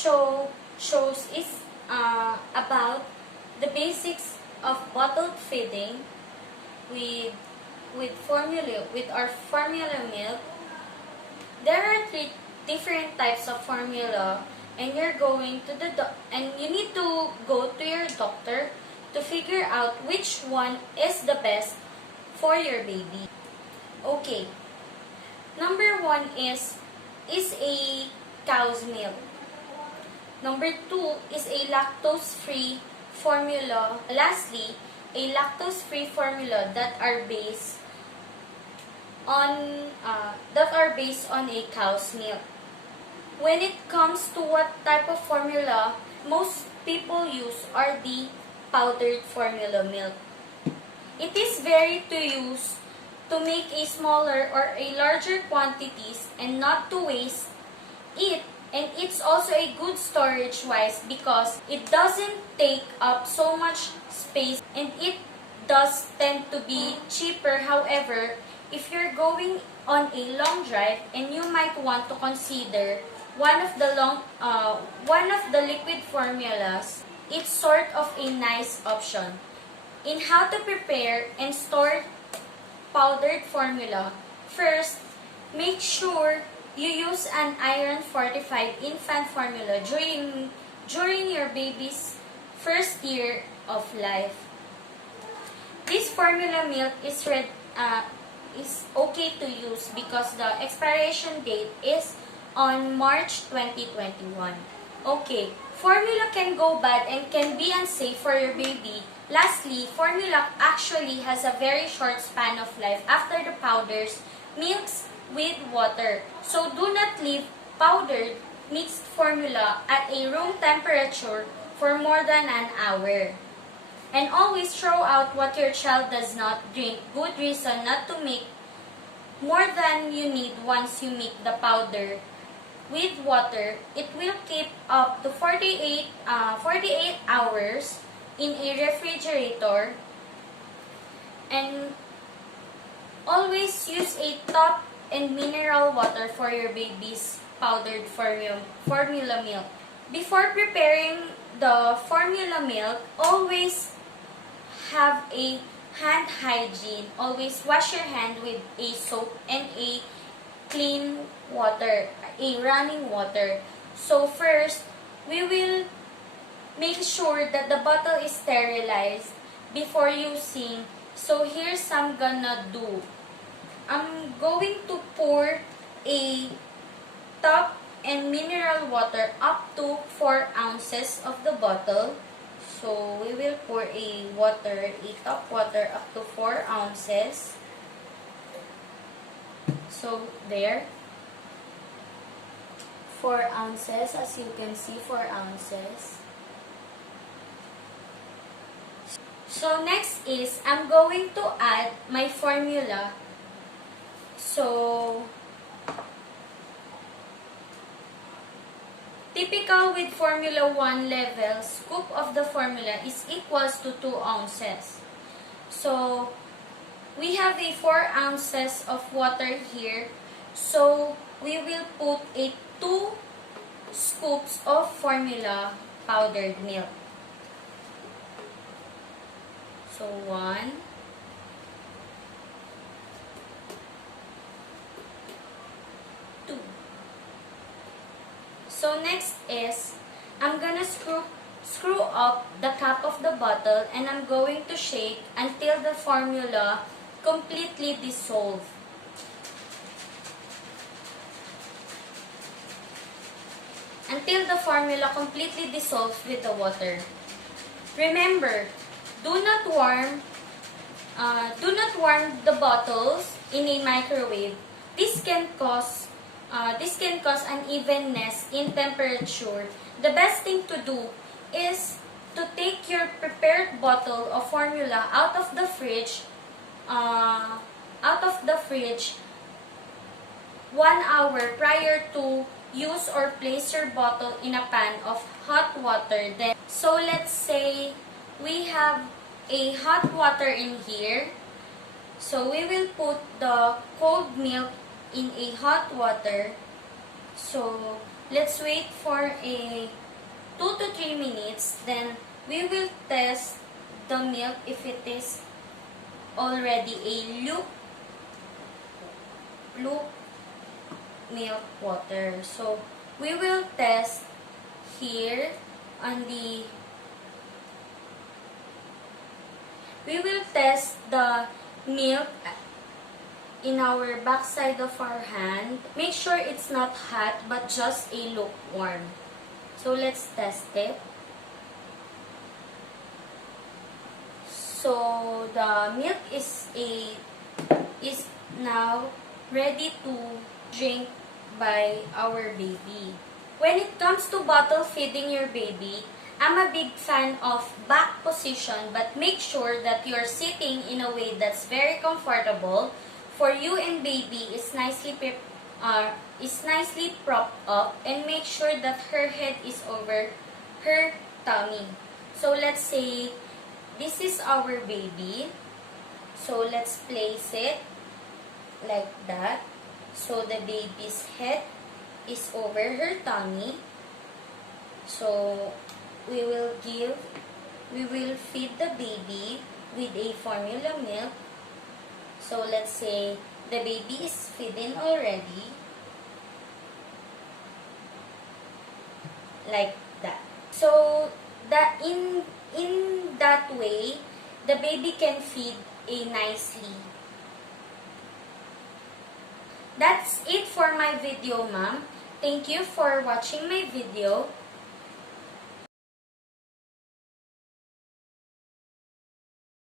shows is about the basics of bottled feeding with with our formula milk. There are three different types of formula, and you need to go to your doctor to figure out which one is the best for your baby. Okay. Number 1 is a cow's milk. Number 2 is a lactose-free formula. Lastly, a lactose-free formula that are based on a cow's milk. When it comes to what type of formula most people use are the powdered formula milk. It is very to use to make a smaller or a larger quantities and not to waste it, and it's also a good storage wise because it doesn't take up so much space and it does tend to be cheaper. However, if you're going on a long drive and you might want to consider one of the liquid formulas, it's sort of a nice option. In how to prepare and store powdered formula, first, make sure you use an iron-fortified infant formula during your baby's first year of life. This formula milk is okay to use because the expiration date is on March 2021. Okay, formula can go bad and can be unsafe for your baby. Lastly, formula actually has a very short span of life after the powders mixed with water. So do not leave powdered mixed formula at a room temperature for more than an hour. And always throw out what your child does not drink. Good reason not to make more than you need once you make the powder with water. It will keep up to 48 hours in a refrigerator, and always use a top and mineral water for your baby's powdered formula milk. Before preparing the formula milk, always have a hand hygiene. Always wash your hand with a soap and a clean water, a running water. So first, we will make sure that the bottle is sterilized before using. So here's I'm gonna do. I'm going to pour a top and mineral water up to 4 ounces of the bottle. So we will pour a top water up to 4 ounces. So there. 4 ounces, as you can see, 4 ounces. So next is, I'm going to add my formula. So, typical with Formula 1 level, scoop of the formula is equals to 2 ounces. So, we have a 4 ounces of water here. So, we will put a 2 scoops of formula powdered milk. So, 1, 2. So, next is, I'm gonna screw up the cap of the bottle and I'm going to shake until the formula completely dissolves. Until the formula completely dissolves with the water. Remember, do not warm the bottles in a microwave. This can cause unevenness in temperature. The best thing to do is to take your prepared bottle of formula out of the fridge 1 hour prior to use or place your bottle in a pan of hot water. Then, so let's say we have a hot water in here. So we will put the cold milk in a hot water. So let's wait for a 2 to 3 minutes. Then we will test the milk if it is already a luke milk water. So we will test here on the milk in our backside of our hand. Make sure it's not hot but just a lukewarm. So let's test it. So the milk is now ready to drink by our baby. When it comes to bottle feeding your baby, I'm a big fan of back position, but make sure that you're sitting in a way that's very comfortable for you and baby is nicely propped up, and make sure that her head is over her tummy. So let's say this is our baby. So let's place it like that. So the baby's head is over her tummy. So we will feed the baby with a formula milk. So let's say the baby is feeding already. Like that. So that in that way, the baby can feed nicely. That's it for my video, ma'am. Thank you for watching my video.